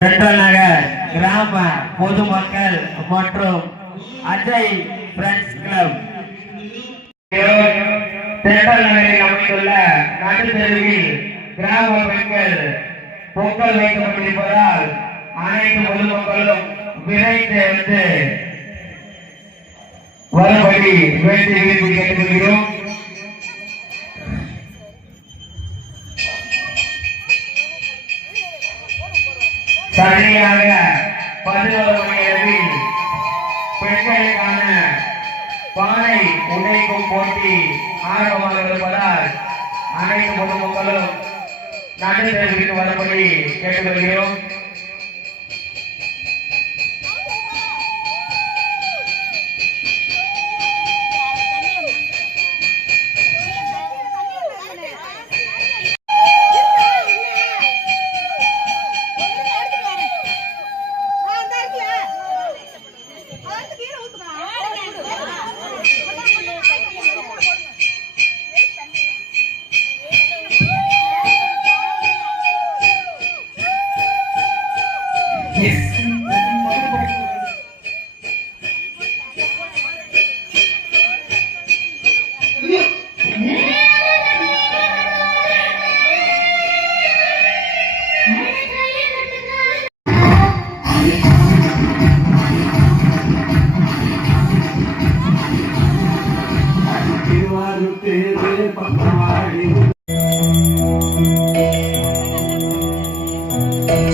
Central நகர் கிராம பொதுமக்கள் மற்றும் அஜய் ஃப்ரெண்ட்ஸ் கிளப் சென்ட்ரல் நகரில் அமைந்துள்ள நடுத்தெருவில் கிராம பெண்கள் பொங்கல் வைக்கப்பட்டிருப்பதால் அனைத்து பொதுமக்களும் விரைந்து வந்து வரும்படி வேண்டி விரும்பி கேட்டுக்கொள்கிறோம். சரியாக 11 மணி அளவில் பெண்களுக்கான பானை உடைக்கும் போட்டி ஆரம்பமாக இருப்பதால் அனைத்து பொதுமக்களும் நடுத்தெருவிற்கு வரும்படி கேட்டுக்கொள்கிறோம்.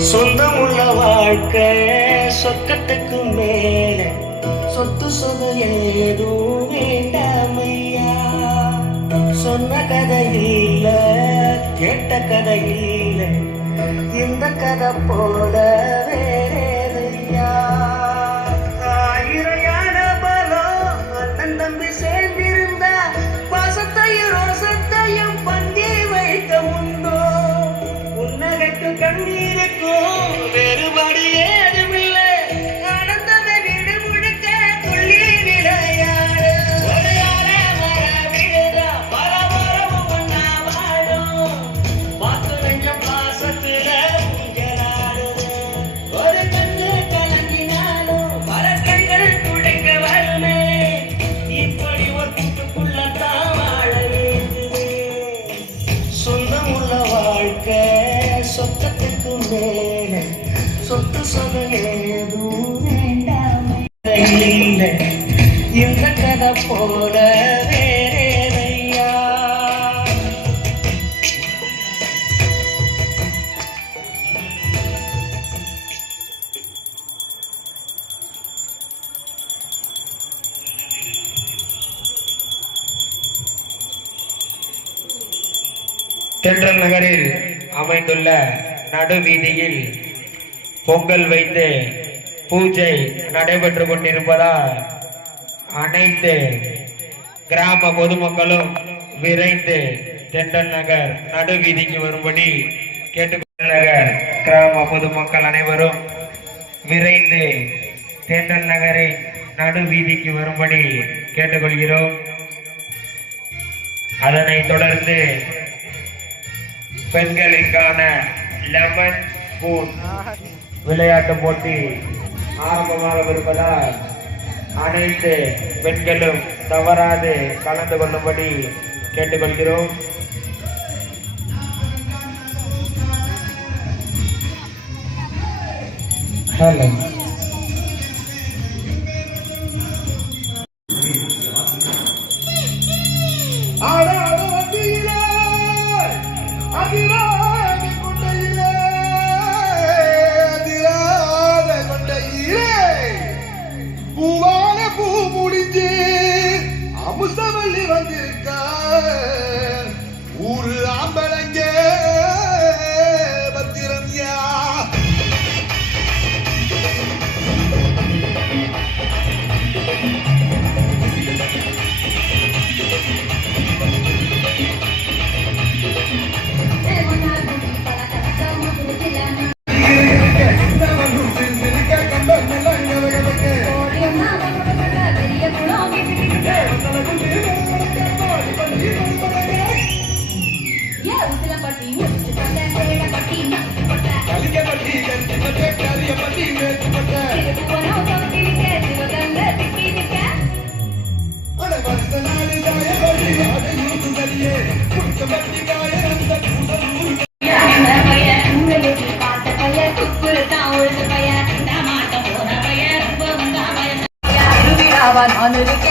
சொந்தமுள்ள வாழ்க்கை சொர்க்கத்துக்கு மேல சொத்து சொது ஏதும் வேண்டாமையா. சொன்ன கதை இல்ல கேட்ட கதை இல்ல இந்த கதை போல வேறையா. ஆயிரையான பலம் அண்ணன் தம்பி சேர்ந்திருந்த பாசத்தையும் ரோசத்தையும் பந்தி வைக்க முன்னோ உன்னகத்து கண்ணீருக்கும் வேறுபாடு ஏதுமில்லை. ஆனந்தமே வீடு முழுக்க துள்ளி விளையாடு ஒரையாட மர விழுதா பல மரமும் ஒன்னா வாழும் பார்த்து கொஞ்சம் பாசத்துல உங்களாடுது. ஒரு கண்ணு கலங்கினாலும் பல கண்கள் துடைக்க வருமே. இப்படி ஒரு கூட்டுக்குள்ளத்தான் வாழ வேண்டுது. சொந்தம் உள்ள வாழ்க்கை சொத்தத்துக்கு மேல சொத்து சொத ஏதும் வேண்டாமே. இந்த கதை போல வேறையா. சென்ட்ரல் நகரில் அமைந்துள்ள நடு வீதியில் பொங்கல் வைத்து பூஜை நடைபெற்றுக் கொண்டிருப்பதால் அனைத்து கிராம பொதுமக்களும் விரைந்து சென்ட்ரல் நகர் நடு வீதிக்கு வரும்படி கேட்டுக்கொண்டார். கிராம பொதுமக்கள் அனைவரும் விரைந்து சென்ட்ரல் நகரின் நடு வீதிக்கு வரும்படி கேட்டுக்கொள்கிறோம். அதனைத் தொடர்ந்து பெண்களுக்கான லெமன் ஸ்பூன் விளையாட்டு போட்டி ஆரம்பமாக இருப்பதால் அனைத்து பெண்களும் தவறாது கலந்து கொள்ளும்படி கேட்டுக்கொள்கிறோம். ஹலோ பூவான பூ முடிஞ்சு அமுசவள்ளி வந்திருக்க ஊரு ஆம்பளங்க பத்திரம்யா. நான்